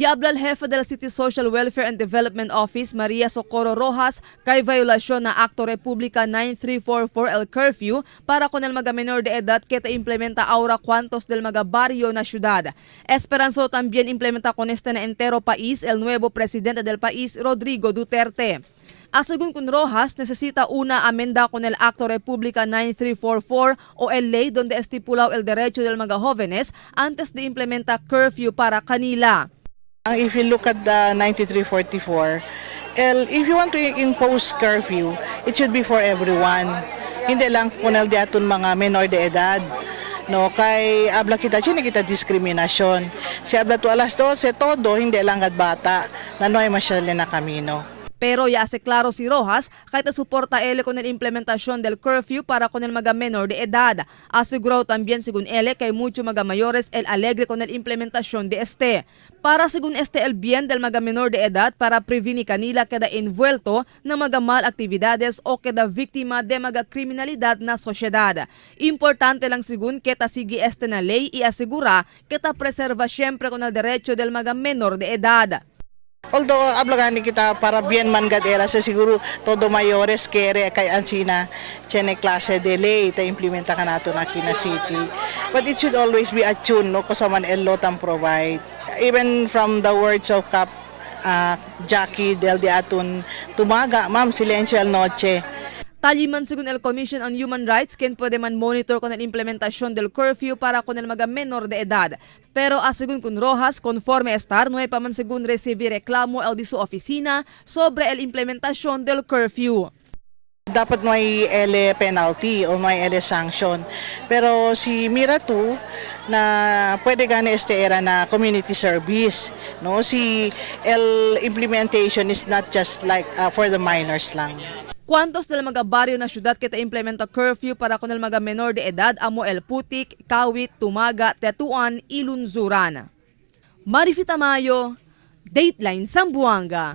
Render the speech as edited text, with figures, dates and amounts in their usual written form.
Yabla al Jefe del City Social Welfare and Development Office, Maria Socorro Rojas, kay violasyon na Akto Republika 9344 el curfew para con el mga menor de edad que te implementa ahora cuantos del mga barrio na ciudad. Esperanzo también implementa con este na entero país el nuevo presidente del país, Rodrigo Duterte. Asegun con Rojas, necesita una amenda con el Acto República 9344 o el ley donde estipulado el derecho del mga jóvenes antes de implementa curfew para kanila. If you look at the 9344, if you want to impose curfew, it should be for everyone. Hindi lang kunal di aton mga menor de edad. No, kay abla kita diskriminasyon. Si abla to alas 12 todo hindi lang at bata. Nanoy masyali na kamino. Pero ya hace claro si Rojas kahit suporta ele con el implementación del curfew para con el mga menor de edad. Aseguró también según ele que hay mucho mga mayores el alegre con el implementación de este. Para según este el bien del mga menor de edad para prevenir kanila queda envuelto na mga mal actividades o queda víctima de mga kriminalidad na sosyedad. Importante lang según kita sige este na ley y asegura kita preserva siempre con el derecho del mga menor de edad. Although ablagani kita para bien man gadera sa siguro todo mayores kere kay ansina tiene klase de ley ta implementa ka nato na kina city, but it should always be attuned no kasaman el lotam provide even from the words of Cap Jackie del Diatun tumaga ma'am silencio noche. Taliman según el Commission on Human Rights, quien puede man monitor con la implementación del curfew para con el mga menor de edad. Pero asegun con Rojas, conforme estar, no hay pa man según recibir reklamo el di su oficina sobre el implementación del curfew. Dapat may ele penalty o may ele sanction. Pero si mira tu na pwede gani este era na community service, no? Si el implementation is not just like for the minors lang. ¿Cuántos del mga barrio na syudad kita implementa curfew para con el mga menor de edad amo El Putik, Kawit, Tumaga, Tetuan, Ilunzuran? Marifita Mayo, Dateline Zamboanga.